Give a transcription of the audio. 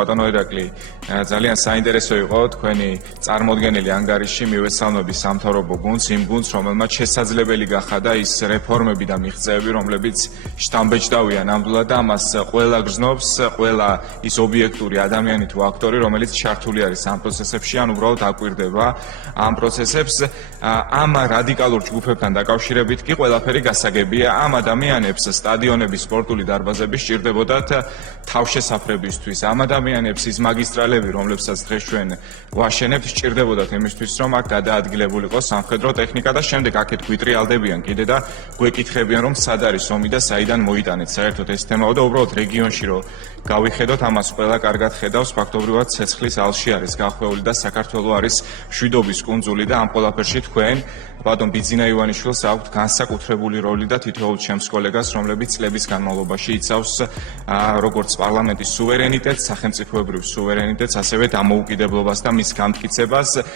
ბატონო ირაკლი, ძალიან საინტერესო იყო თქვენი წარმოდგენილი ანგარიში მივესალმები სამთავრობო გუნდს, იმ გუნდს, რომელმაც შესაძლებელი გახადა ის რეფორმები და მიღწევები, რომლებიც შთამბეჭდავია ნამდვილად და ამას ყველა გრძნობს, ყველა ის ობიექტური ადამიანი თუ აქტორი, რომელიც ჩართული არის ამ პროცესებში, ან უბრალოდ აკვირდება ამ პროცესებს. ამ რადიკალურ ჯგუფებთან დაკავშირებით კი ყველაფერი გასაგებია. ამ ადამიანებს სტადიონების, სპორტული დარბაზები სჭირდებოდათ თავშესაფრებისთვის. ამ ადამიანებს ის მაგისტრალები, რომლებსაც დღეს ჩვენ ვაშენებთ, სჭირდებოდათ იმისთვის, რომ აქ გადაადგილებულიყო სამხედრო ტექნიკა და შემდეგ აქეთ გვიტრიალდებიან კიდე და გვეკითხებიან, რომ სად არის ომი და საიდან მოიტანეთ. საერთოდ ეს თემაა და უბრალოდ რეგიონში რომ გავიხედოთ, ამას ყველა კარგად ხედავს, ფაქტობრივად ცეცხლის ალში არის გახვეული და საქართველო არის მშვიდობის კუნძული და ამ ყველაფერში თქვენ ბატონ ბიძინა ივანიშვილს აქვთ განსაკუთრებული როლი და თითოეულ ჩემს კოლეგას, რომლებიც წლების განმავლობაში იცავს როგორც პარლამენტის სუვერენიტეტს, სახელმწიფოებრივ სუვერენიტეტს, ასევე დამოუკიდებლობას და მის განმტკიცებას.